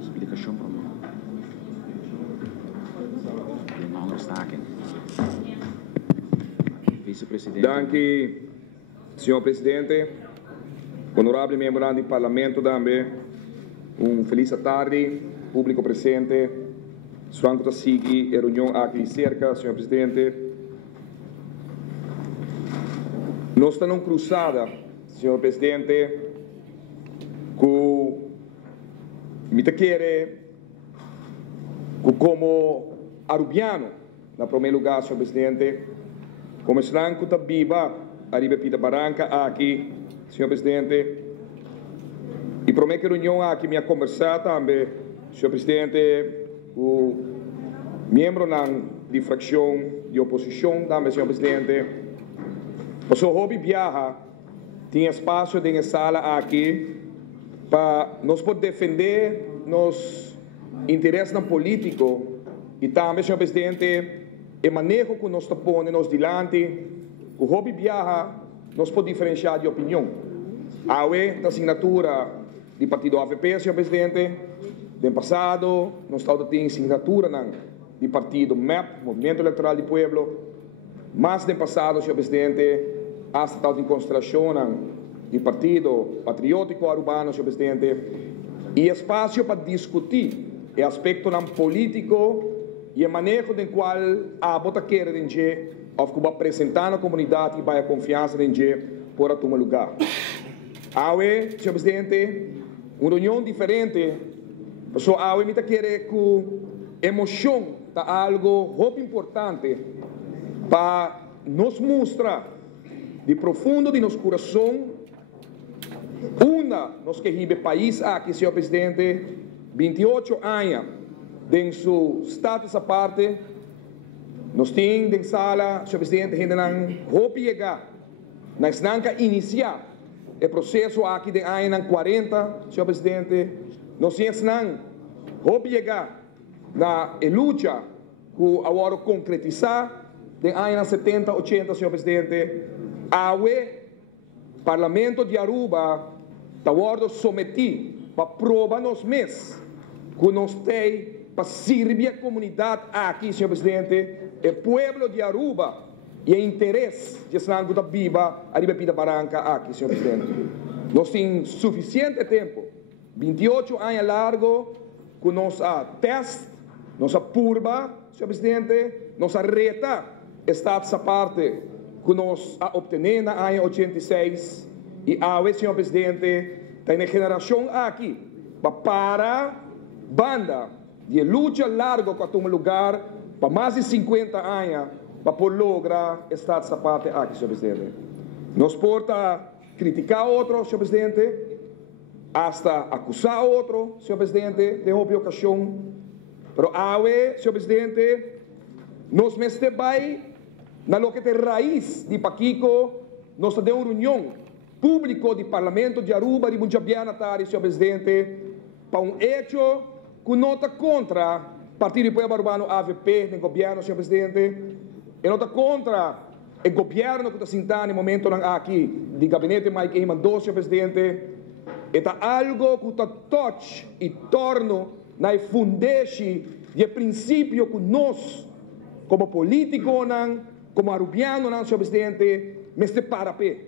Explicação para mim. Vice-presidente. Danke, senhor presidente, honorável membro do parlamento também, feliz tarde, público presente, Swanko Tassigi, a reunião aqui cerca, senhor presidente. Nós estamos cruzada, senhor presidente, com como arubiano, na primeiro lugar, senhor presidente, como Swanko Tabiba, Aribe Pita Barranca, aqui, senhor presidente, e prometo que a reunião aqui me conversar também, senhor presidente, o membro da fração de oposição também, senhor presidente, o seu hobby viaja, tem espaço na sala aqui, para nós poder defender nos interesses políticos e também, senhor presidente, o manejo que nós estamos nos dilante, o hobby viaja, nós podemos diferenciar de opinião. A da assinatura do partido AVP, senhor presidente, no passado, nós estamos tendo assinatura do partido MEP, Movimento Eleitoral do Pueblo, mas no passado, senhor presidente, há estado em consideração do Partido Patriótico Urbano, senhor presidente, e espaço para discutir o aspecto político e o manejo do qual a bota quer ou que vai apresentar na comunidade e vai a confiança por tomar lugar. Aue, senhor presidente, uma reunião diferente, só aue me quer que emoção tá algo muito importante para nos mostrar de profundo de nosso coração nós que vive país aqui, senhor presidente, 28 anos em seu status à parte, nós temos em sala, senhor presidente, ainda não vamos chegar, nós não iniciar o processo aqui de ano 40, senhor presidente, nós não vamos chegar na luta que agora concretizar de ano 70, 80, senhor presidente, Parlamento de Aruba está agora sometido para provar nos meses que nós temos para servir a comunidade aqui, senhor presidente, o povo de Aruba e o interesse de Sango da Biba, Aribe Pita Barranca aqui, senhor presidente. Nós temos suficiente tempo, 28 anos largo, que nós teste, nossa purba, senhor presidente, nossa reta está essa parte que nós obtenemos na ano 86 e a senhor presidente, tem uma geração aqui para banda de luta larga que toma lugar para mais de 50 anos para lograr estar essa parte aqui, senhor presidente. Nós podemos criticar outro, senhor presidente, hasta acusar outro, senhor presidente, de outra ocasião, mas senhor presidente, nós mesmos na lo que tem raiz de Paquico, nós temos uma reunião pública do Parlamento de Aruba de Bunchabiana, senhor presidente, para hecho que nota contra o Partido Pueblo Urbano AVP no governo, senhor presidente, e nota contra o governo que está sentado no momento aqui, do gabinete Mike Eman II, senhor presidente, é algo que está touch e torna na fundeixe de princípio que nós, como políticos, como arubiano, senhor presidente, me separa pé.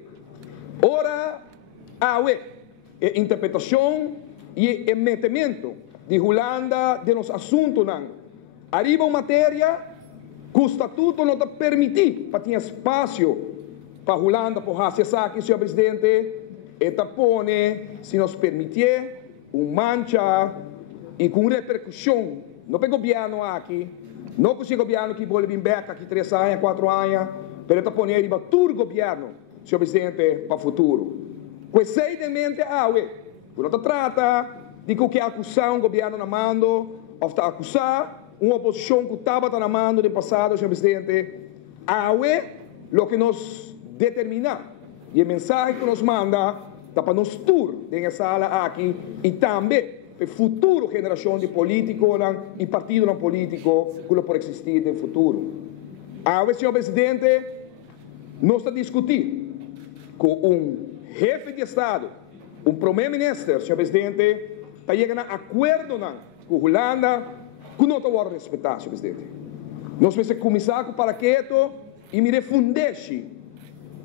Ora, a interpretação e metimento de Holanda de nos assuntos, arriba uma matéria que o estatuto não permite para ter espaço para Holanda por acessar aqui, senhor presidente, e tapone, se nos permitir, mancha e com repercussão, não tem governo aqui, não com esse governo que vai vir aqui 3 anos, 4 anos, para tapone arriba todo o governo, senhor presidente, para o futuro. Questo in mente, não se trata de que acusar um governo na mando, ou acusar uma oposição que estava na mando no passado, senhor presidente. O que nos determina e a mensagem que nos manda está para nós todos nessa sala aqui e também para a futura geração de políticos e partidos políticos que por existir no futuro. Senhor presidente, nós estamos discutindo com jefe de Estado, primeiro-ministro, senhor presidente, está chegando a acordo com a Holanda, que não está a respeitar, senhor presidente. Nós precisamos começar com o paraquedo e me refundeixe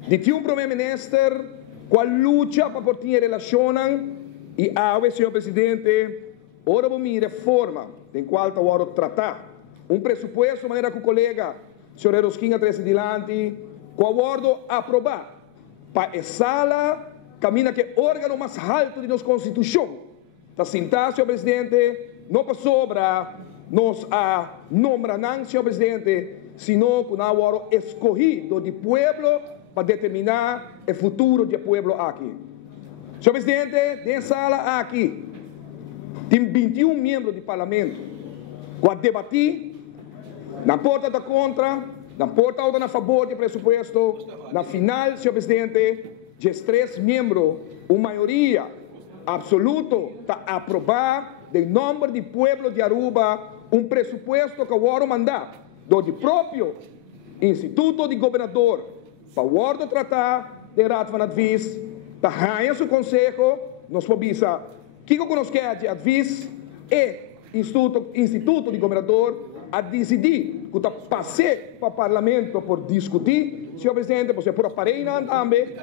de que primeiro-ministro com a luta para por ter relação e a senhor presidente, ora vamos reforma, em qual está a tratar presupuesto de maneira que o colega, senhor Erosquinha, traz adiante, com o acordo aprovar para a sala, caminha que é o órgão mais alto de nossa Constituição. Está sentado, senhor presidente, não para sobra, nos a nombrar, senhor presidente, senão que nós vamos escolhido do povo para determinar o futuro do povo aqui. Senhor presidente, dessa sala aqui, tem 21 membros do parlamento que a debatir, na porta da contra, na porta outra a favor do presupuesto, na final, senhor presidente, de 3 membros, uma maioria absoluta está a aprovar, em nome do povo de Aruba, presupuesto que eu mandar do próprio Instituto de Governador para o ordem tratar de Raad van Advies, está ganhando seu conselho, nós podemos dizer, que nós queremos de advies é Instituto de Governador a decidir que está passando para o parlamento por discutir, senhor presidente, você por aparelhar também,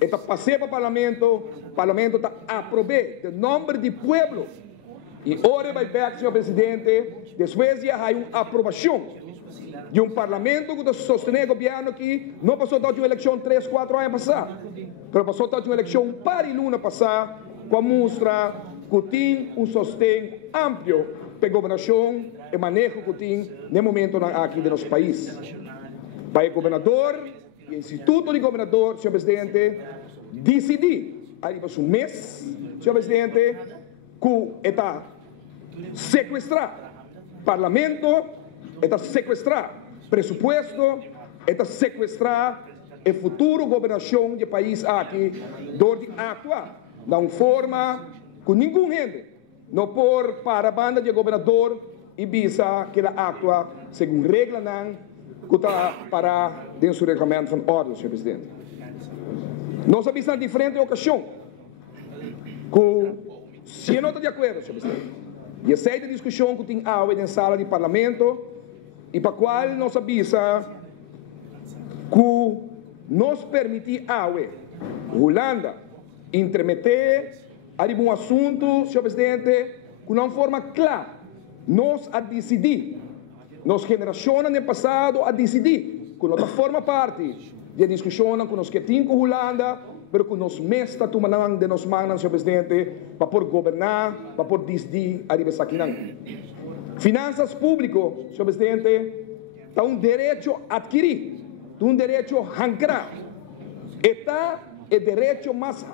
está passando para o parlamento está aprovando em nome do povo. E ora vai ver, senhor presidente, depois de há uma aprovação de parlamento que está sustentando o governo que não passou de uma eleição 3, 4 anos passar, mas passou de uma eleição para a luna passar, com a mostra que tem sustento amplo para a governação e manejo que tem no momento aqui do nosso país. Para o governador e o Instituto de Governador, senhor presidente, decidir, aí para um mês, senhor presidente, que está sequestrar parlamento, está sequestrar presupuesto, está sequestrar a futura governação do país aqui, de atuar de uma forma que ninguém rende, não por para a banda de governador e visa que ela atua segundo regra não, que está para dentro do regulamento de ordem, senhor presidente. Nós avisamos diferente ocasião, que se não está de acordo, senhor presidente, e essa é a discussão que tem na sala de parlamento, e para a qual nós avisa que nos permitir a Holanda intermeter a um assunto, senhor presidente, de uma forma clara, nós a decidir, nos gerações no passado a decidir, que nós forma parte da discussão que nós temos com a Holanda, mas que nós mesmos estamos tomando de nós manos, senhor presidente, para poder governar, para poder decidir a nível aqui. Finanças públicas, senhor presidente, está direito a adquirir, direito a arrancar. Está o direito mais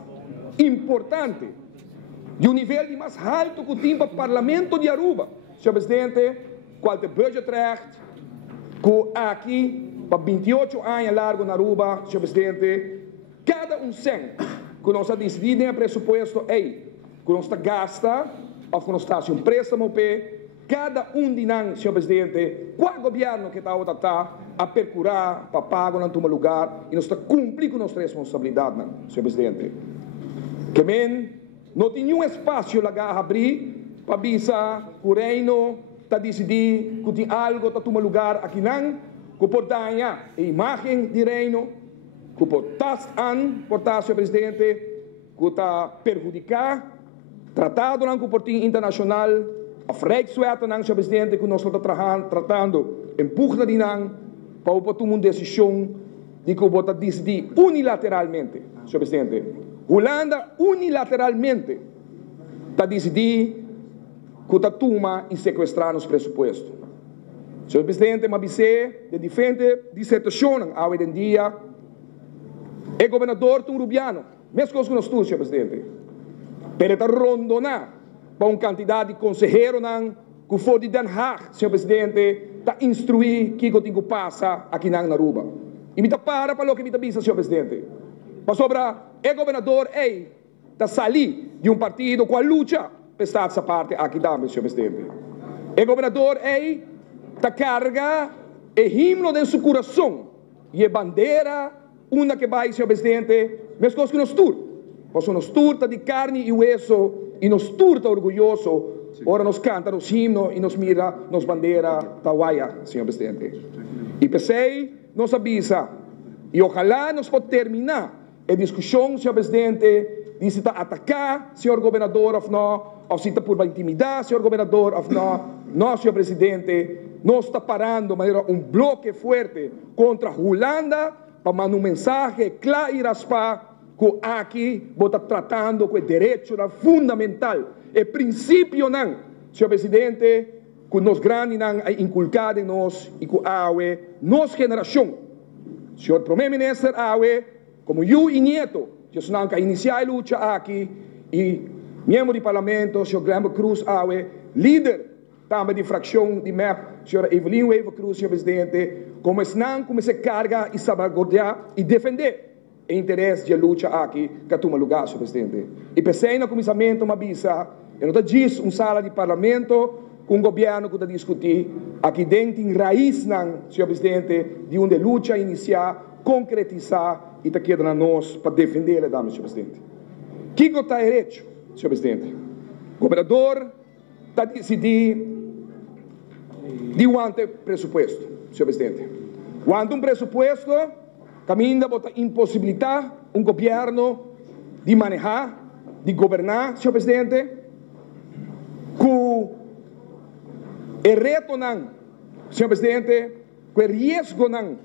importante, de nível mais alto que tem para o Parlamento de Aruba, senhor presidente, qual é o budgetrecht, que aqui, para 28 anos largo na Aruba, senhor presidente, cada cento que nós decidimos em presupuesto que nós gasta, ou que nós está um préstamo, cada de nós, senhor presidente, qual governo que está a percurar para pagar em um lugar e nós está cumprindo com nossa responsabilidade, senhor presidente. Que não tem nenhum espaço lá a abrir para avisar que o reino está decidindo que tem algo que está lugar aqui não, que pode dar a imagem do reino, que pode estar, senhor presidente, que está perjudicar tratado não com o internacional, a freguesueta não, senhor presidente, que nós estamos tratando, empurra de não, para tomar uma decisão de que pode decidir unilateralmente, senhor presidente. Holanda unilateralmente está decidindo que está toma e sequestrar os pressupostos. Senhor presidente, mas você de diferente dissertação hoje em dia, é governador tunrubiano, mesmo coisa que nós temos, senhor presidente, para estar rondonando para uma quantidade de conselheiros que for de Den Haag, senhor presidente, está instruir que o que passa aqui na Aruba. E me para o que me está senhor presidente. Mas sobre o governador, está sair de partido com a luta para estar essa parte aqui também, senhor presidente. O governador, está carga o himno de seu coração e a bandeira, uma que vai, senhor presidente, mesmo coisa que nós temos. Posso nos turta de carne e hueso e nos turta orgulhoso. Ora nos canta nos himnos e nos mira nos bandeira tawaya, senhor presidente. E pensei, nos avisa, e ojalá nos pode terminar a discussão, senhor presidente, de se atacar, senhor governador, ou não, ou se está por intimidar, senhor governador, ou não, senhor presidente, nós está parando de maneira bloque forte contra a Holanda para mandar mensagem claro e raspar que aqui está tratando com o direito fundamental, o princípio, não, senhor presidente, que nós grandes não inculcado em nós e que a nossa geração, senhor primeiro-ministro, como eu e Nieto, que estão a iniciar a luta aqui, e membro do parlamento, senhor Guilherme Cruz, líder também de fração de MEP, senhora Evelyn Weaver Cruz, senhor presidente, como estão como se carga e salvaguardar e defender o interesse da luta aqui, que toma lugar, senhor presidente. E pensei no começamento, uma visa, eu não diz sala de parlamento, com o governo que está discutir, aqui dentro em raiz, não, senhor presidente, de onde a luta iniciar, concretizar e está quedando a nós para defender a dama, senhor presidente. O que está direito, senhor presidente? O governador está decidindo de ante presupuesto, senhor presidente. Quando presupuesto caminha para impossibilitar governo de manejar, de governar, senhor presidente, com o reto não, senhor presidente, com o risco não,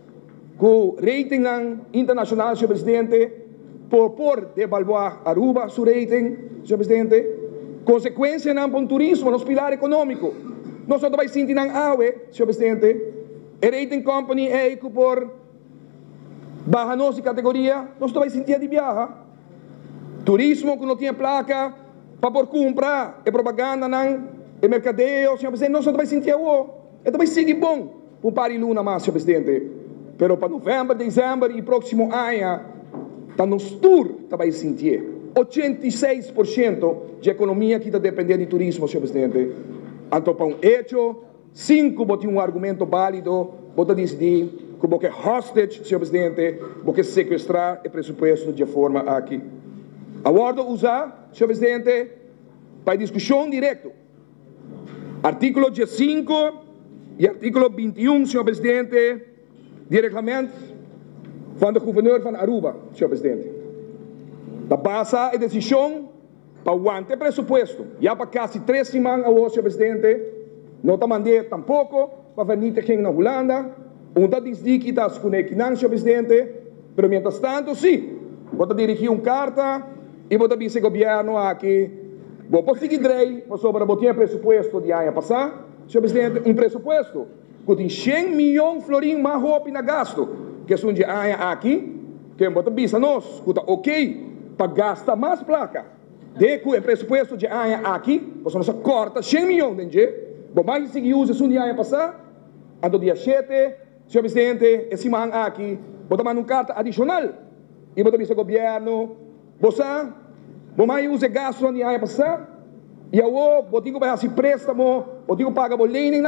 com o rating internacional, senhor presidente, por devaluar Aruba, seu rating, senhor presidente, consequência não para o turismo, nos pilar econômico. Nós só vai sentir não senhor presidente, a rating company é que por barra nossa categoria, nós só vai sentir de viajar. Turismo que não tinha placa, para por comprar, é propaganda não, é mercadeio, senhor presidente, nós só vai sentir então vai seguir bom, para o pari luna mais, senhor presidente. Pero para novembro, dezembro e próximo ano, está nos tour, vai sentir. 86% de economia que está dependendo de turismo, senhor presidente. Então, para hecho, 5 botem argumento válido, bota decidir que você hostage, senhor presidente, você sequestrar o presupuesto de forma aqui. Agora, usar, senhor presidente, para discussão direta. Artículo 15 e artículo 21, senhor presidente, de regulamento do governador de Aruba, senhor presidente. Da base a decisão para o ante presupuesto. Já para quase 3 semanas, senhor presidente, não está mandando tampouco para venir aqui na Holanda. Está dizendo que está desconectando, senhor presidente, mas, mientras tanto, sim, vou dirigir uma carta e vou dizer ao governo aqui, vou seguir sobre o presupuesto de ano passado, senhor presidente, presupuesto que tem 100 milhões de florins mais rápido na gasto, que são de ano aqui, que vou dizer a nós, que está ok, para gastar mais placa. De que o presupuesto de ano aqui, você não corta 100 milhões, entende? Vou mais seguir uso de ano passado, do dia 7, senhor presidente, esse ano aqui, vou tomar uma carta adicional, e vou dizer ao governo, você, vou mais usar gasto no ano passado, e eu vou dizer que vai préstamo, vou dizer que paga o lening,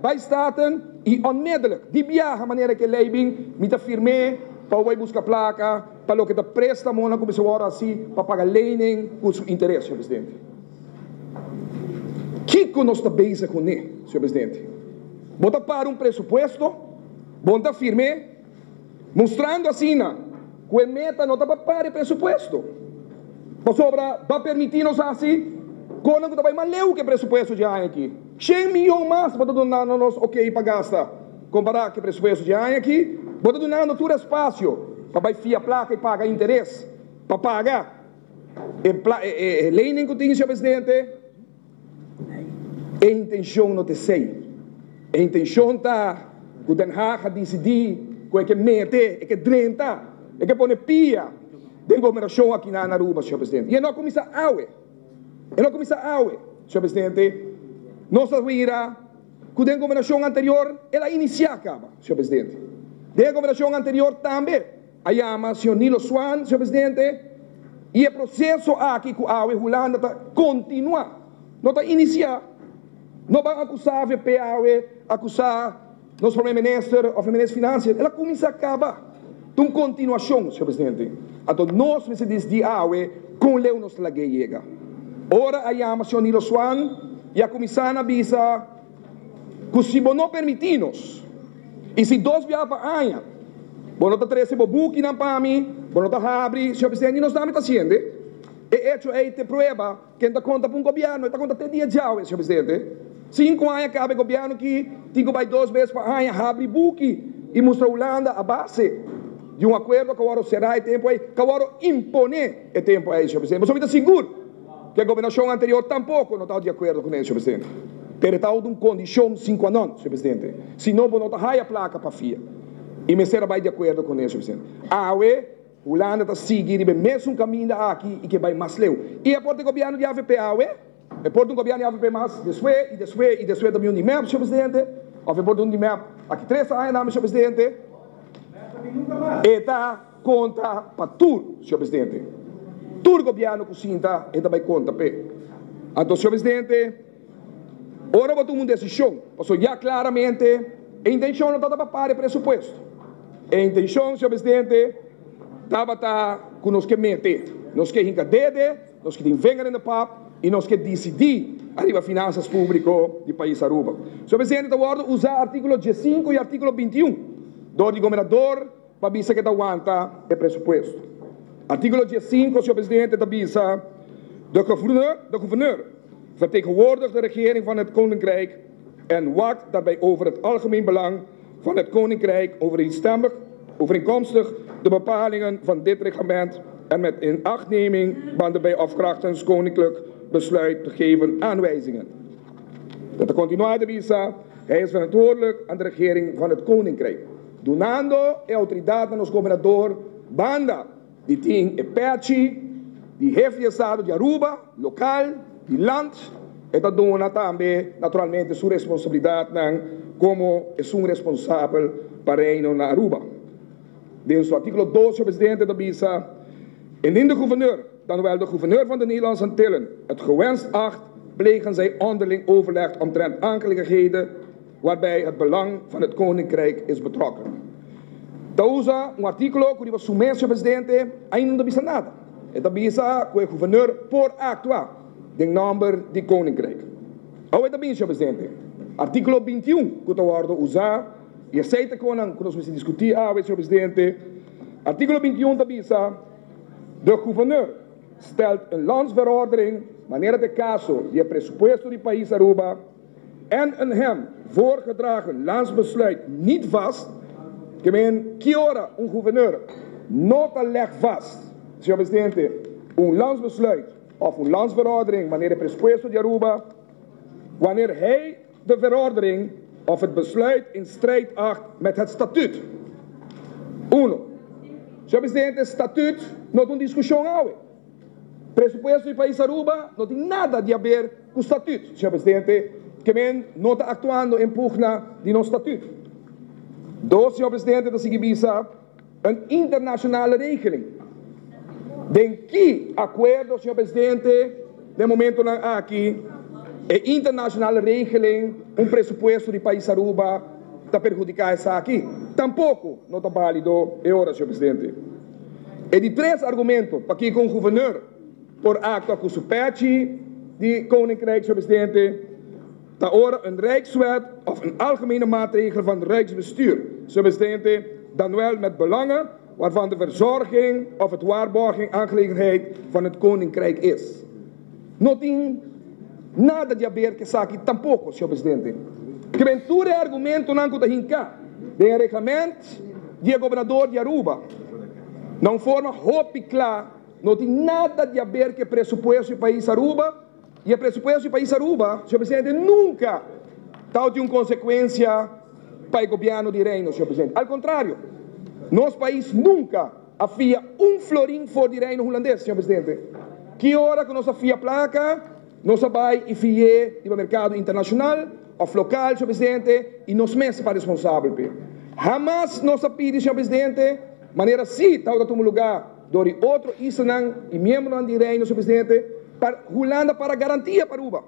vai staten, e onmiddellijk, die viaja maneira que leibing, me firme, para buscar placa, para o que está préstamo, não começa a assim, para pagar lening, com seu interesse, senhor presidente. O que nós estamos bezig com ele, senhor presidente? Bota para presupuesto, bota firme, mostrando assim, que a meta não está para o presupuesto. Para sobra, vai permitir-nos assim, quando não vai mais ler o que presupuesto de ano aqui. 100 milhões mais, para dar-nos ok para gastar. Comparar com o presupuesto de ano aqui, vou dar todo espaço para vai fiar placa e pagar interesse, para pagar lening que tem, senhor presidente. A intenção não te sei. A intenção está que o Den Haag decidir que mete, que drenta, que põe pia de governação aqui na Aruba, senhor presidente. E não começa a senhor presidente. Nós vira que a governação anterior, ela iniciava, senhor presidente. Da governação anterior também, a chama senhor Nilo Swan, senhor presidente, e o processo aqui que a Holanda continua, não está iniciar. Não vai acusar a VPA, acusar nosso primeiro-ministro ou primeiro-ministro de Finanças, ela começa a acabar. Tum continuação, senhor presidente. Então, nós me se diz de awe, com leu nos lagay llega. Ora, a llama, senhor Nilo Swan, e a comissária avisa, que se não permitimos, e se dois viavam para Anha, bueno, está trece bobuki na pami, bueno, está abre, senhor presidente, e nós estamos fazendo. E hecho é te prueba que está conta para um governo, está conta até dia de awe, senhor presidente. 5 anos cabe governo que tinha vai 2 vezes para Anha, abre buki, e mostra a Holanda a base de um acordo que agora será o tempo aí, que agora impõe o tempo aí, senhor presidente. Mas eu estou seguro que a governação anterior tampouco não está de acordo com isso, senhor presidente. Pero está uma condição 5 anos, senhor presidente. Se não, não está a placa para FIA. E me será de acordo com isso, senhor presidente. A Holanda está seguindo o mesmo caminho aqui e que vai mais leu. E a porta do governo de AVP, é porta do governo de AVP mais, depois também um de MEP, senhor presidente. Ou é porta um de MEP, aqui 3 anos, senhor presidente. E está conta para tudo, senhor presidente. Todo governo que sinta, e também conta para. Então, senhor presidente, agora vou tomar uma decisão. Porque já claramente, a intenção não estava para o pressuposto. A intenção, senhor presidente, estava com nós que meter. Nós que encadede, nós que venham no papo, e nós que decidir arriba finanças públicas do país Aruba. Senhor presidente, agora usar artículo 15 e artículo 21 do governador para dizer que aguanta o pressuposto. Artículo 15, senhor presidente, da bisa, de gouverneur vertegenwoordigt de regering van het Koninkrijk en waakt daarbij over het algemeen belang van het Koninkrijk overeenkomstig de bepalingen van dit reglement en met inachtneming van de bij afkrachtens koninklijk besluit te geven aanwijzingen. Dat continuare visa, hij is verantwoordelijk aan de regering van het Koninkrijk. Donando a autoridade nos governador banda die tem e perci, die jefe de estado de Aruba, local, de land, e dat dona também, naturalmente, sua responsabilidade como é um responsável para reino na Aruba. Dentro do artigo 12, senhor presidente da BISA, indien de gouverneur, dan wel de gouverneur van de Nederlandse Antillen, het gewenst acht, plegen zij onderling overleg omtrent aangelegenheden waarbij het belang van het Koninkrijk is betrokken. Dausa, um artículo que was sumesso, senhor presidente, ainda não bisa nada. É da bisa que o gouverneur por actuar, de nome de Koninkrijk. Ou é também, senhor presidente, artículo 21, que eu vou usar, e aceita que nós vamos discutir, senhor presidente, artículo 21 da bisa, de gouverneur stelt een landsverordening, wanneer het de caso die het pressuposto do país Aruba en een hem voorgedragen landsbesluit niet vast, que men quiora gouverneur nota legt vast, senhor presidente, landsbesluit of landsverordening wanneer het pressuposto de Aruba, wanneer hij de verordening of het besluit in strijd acht met het statuut. Uno, senhor presidente, statuut não tem discussão hoje. Pressuposto do país Aruba não tem nada de a ver com o estatuto, senhor presidente, que men não está atuando em pugna de nosso estatuto. Dois, senhor presidente, da Sigibisa, uma internacional regeling. De que acordo, senhor presidente, de momento aqui, é internacional regeling, pressuposto do país Aruba, está perjudicar essa aqui. Tampouco não está válido, é hora, senhor presidente. E de 3 argumentos, para que com o gouverneur, por acto com o superte de Koninkrijk, senhor presidente, está ora een rijkswet of een algemene maatregel van rijksbestuur, senhor presidente, dan wel met belangen waarvan de verzorging of het waarborging aangelegenheid van het Koninkrijk is. Não tem nada de a ver que aqui tampouco, senhor presidente. Que ventura argumento não está hinca, de reglamento de governador de Aruba, não forma roupa clara, não tem nada de a ver que pressuposto do país Aruba, e o pressuposto do país Aruba, senhor presidente, nunca tal de uma consequência para o governo de reino, senhor presidente. Ao contrário, nosso país nunca afia florim fora de reino holandês, senhor presidente. Que hora que nós afia placa, nós vai e fie no mercado internacional, ou local, senhor presidente, e nós mesmos para responsável. Jamais nós pedimos, senhor presidente, maneira assim, tal de um lugar, do outro islam e membro de reino, senhor presidente, para Holanda para garantia para Aruba.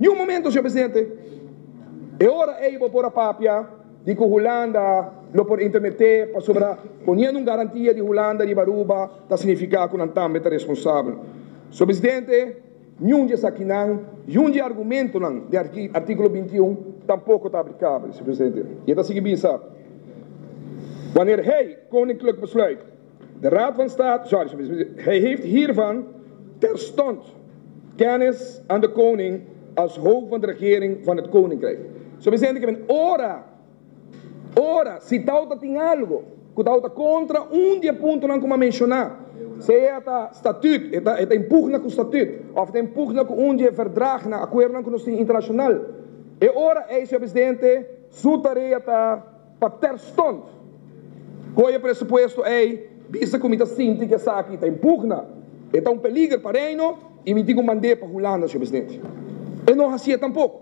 Em um momento, senhor presidente, é hora aí para pôr a papia de que Holanda lo por intermeter para sobra poniendo uma garantia de Holanda de Aruba, tá significa que não também é responsável. Senhor presidente, nenhum de aqui não, nenhum de argumento não, de artigo 21, tampouco está aplicável, senhor presidente. E está seguindo isso. Wanneer hij koninklijk besluit, de Raad van State, hij heeft hiervan terstond kennis aan de koning als hoofd van de regering van het koninkrijk. Zo betekent que ora, se tauta tem algo, que tauta contra dia ponto não como mencionar, se é a estatuto, é impugna com o estatuto, ou é impugna com dia verdrag na acordo com o internacional, e ora é, senhor presidente, sua tarefa para terstond. Qual é o pressuposto é, vista como está sentindo que essa aqui está impugna, está peligro para o reino, e me digo mandei para Holanda, senhor presidente. E não assim tampouco.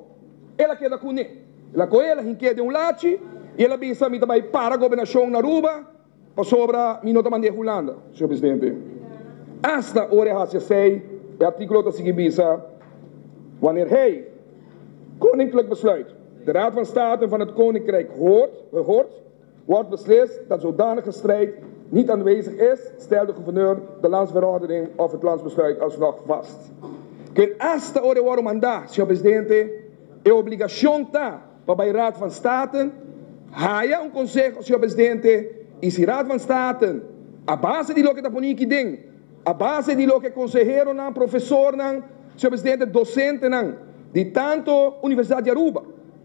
Ela queda com ele. Ela com ela, queda lado, e ela visa me também para a governação na Aruba, para sobra, me não mandei Holanda, senhor presidente. Hasta hora hace sei, o artigo está seguindo visa, wanneer hij koninklijk besluit, de Raad van State van het Koninkrijk wordt beslist dat zodanige strijd niet aanwezig is, stelt de gouverneur de landsverordening of het landsbesluit alsnog vast. Que hasta hora wordt mandar, senhor presidente, é obrigação tá para a Raad van State, há conselho, senhor presidente, e se Raad van State, a base de lo que está poniendo aqui dentro, a base de lo que consejero, professor, senhor presidente, docente, de tanto Universidade de Aruba,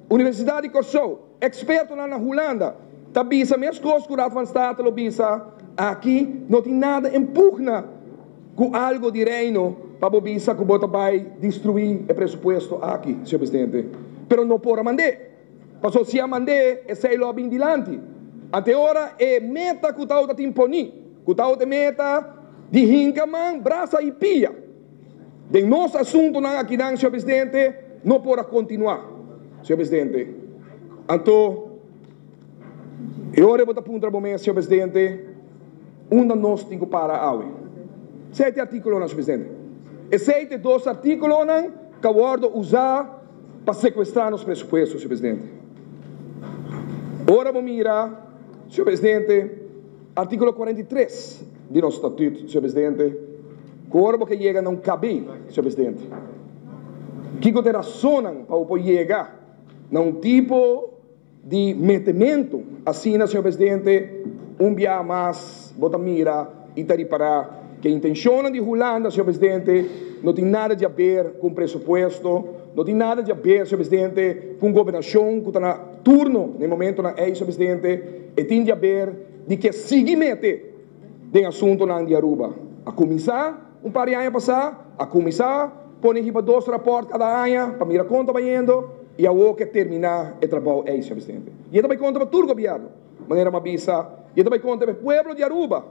Universidade de Curaçao, experto na Holanda, tá bisa mesmo coisas que o Raad van State lo bisa, aqui não tem nada impugna com algo de reino para bisa que bota vai destruir o pressuposto aqui, senhor presidente. Pero não pode mandar. Passou se a mandar, é sei lá bem dilante. Até ora é meta que o tal tá imponi, que o tal é meta de hincaman, braça e pia. De nosso assunto não aqui não, senhor presidente, não pode continuar, senhor presidente. Então, eu vou botar ponto para o senhor presidente, nós temos para a AUE. 7 artículos, senhor presidente. E 7 2 artículos que eu usar para sequestrar os pressupostos, senhor presidente. Agora vamos mirar, senhor presidente, artículo 43 de nosso estatuto, senhor presidente. Corpo que chega não cabe, senhor presidente. Que consideração para chegar num tipo de metimento, assim, senhor presidente, dia mais, bota mira e taripará, que a intenção de Holanda, senhor presidente, não tem nada a ver com pressuposto, não tem nada a ver, senhor presidente, com governação, que está na turno, no momento, senhor presidente, e tem a ver de que seguimento de assunto na Aruba. A começar, par de anos passar, a começar, põe aqui para 2 raportes cada ano, para mirar conta banhando, e a que terminar o trabalho é, senhor presidente. E também conta para todo o governo, de maneira uma bisa, e também conta para o povo de Aruba,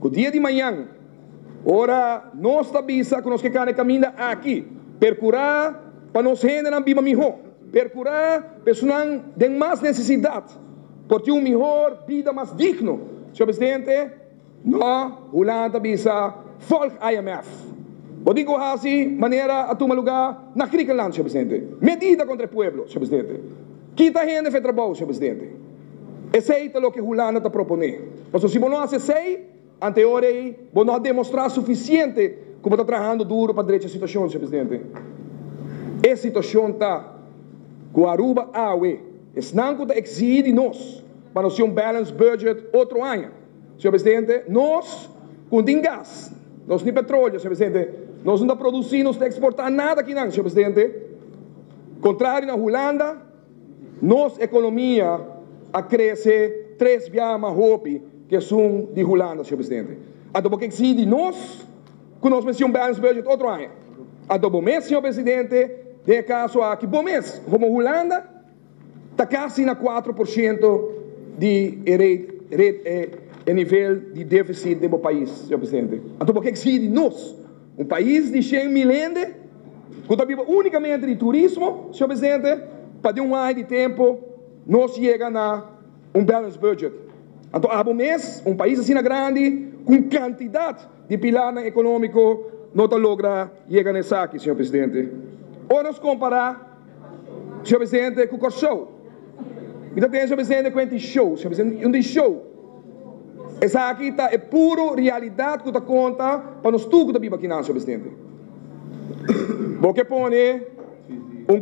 que o dia de manhã, ora, nós está bisa, que nós que caminhamos aqui, percurar, para nós render na biba melhor, percurar, pessoas de mais necessidade, por ter melhor vida mais digno, senhor presidente, nós, Holanda, bisa, volg IMF. Vou dizer assim, maneira a tomar lugar na Griekenland, senhor presidente. Medida contra o povo, senhor presidente. Quita gente de trabalho, senhor presidente. Esse é o que Holanda está propondo. Mas se não faz isso, ante hora, não demonstrar suficiente como está trabalhando duro para a direita situação, senhor presidente. Essa situação está com a Aruba AUE. Esse não está exige nós para nós ter balance budget outro ano. Senhor presidente, nós, com gás, nós nem petróleo, senhor presidente, nós não estamos produzindo, não estamos exportando nada aqui, não, senhor presidente. Contrário na Holanda, nossa economia a crescer 3 vezes mais rápido que são de Holanda, senhor presidente. Então, porque exige nós, que nós temos um balance budget outro ano. Então, bom mês, senhor presidente, de caso aqui, bom mês, como Holanda, está quase na 4% de nível de déficit do país, senhor presidente. Então, porque exige nós, país de 100 milhões, que está vivo unicamente de turismo, senhor presidente, para de ano de tempo, nós chegamos a balance budget. Então, há mês, país assim grande, com quantidade de pilar econômico, não logra chegar nessa aqui, senhor presidente. Ou nos comparar, senhor presidente, com Curaçao. Então, senhor presidente, com este show, senhor presidente, um show. Essa aqui é puro realidade que está conta para nós tudo que está aqui, senhor presidente. Porque põe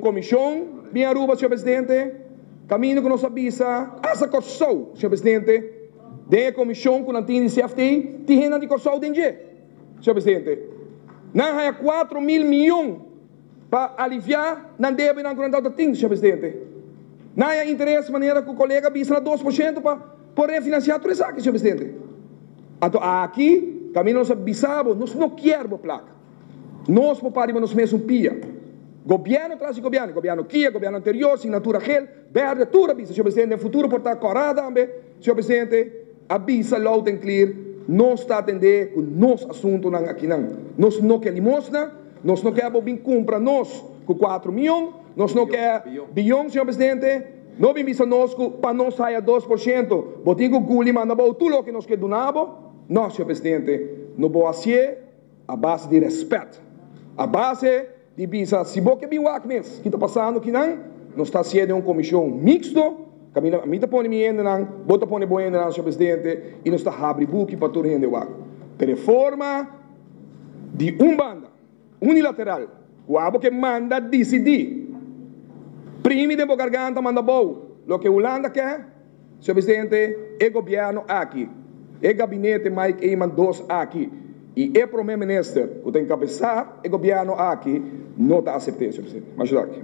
comissão, bem Aruba, senhor presidente, caminho que nos avisa, essa corção, senhor presidente, de comissão que não tem de CFT, tem de corção de senhor presidente. Não há 4 mil milhões para aliviar, não deve não grandar da ting, senhor presidente. Não há interesse, maneira que o colega visa 2% para poder financiar tudo isso aqui, senhor presidente. Então, aqui, caminho nos avisamos, nós não queremos placa. Nós não paramos mesmo pia. Governo traz governo aqui, governo anterior, assinatura gel, verde, tudo avisa, senhor presidente, no futuro por estar corada também, senhor presidente, avisa loud and clear, não está atendendo com nosso assunto aqui não. Nós não queremos limosna, nós não queremos vir comprar nós com 4 milhões, nós não queremos bilhão, senhor presidente, não vimos nós para não sair 2%, botigo guli manda tudo o que nós queremos donavo, não, senhor presidente, não vou fazer a base de respeito, a base de visa, se você quer vir o que está passando aqui não, nós está sendo uma comissão mixto, a mim está pondo minha não, bota pondo boa não, senhor presidente, e nós está abrindo book para todo mundo de reforma de banda, unilateral, o abo que manda decidir, prime de garganta manda bom, o que a Holanda quer, senhor presidente, é governo aqui, é gabinete Mike Eyman 2 aqui, e é primeiro-ministro que tem que cabeçar, é governo aqui, não está aceitando, senhor presidente. Mas aqui.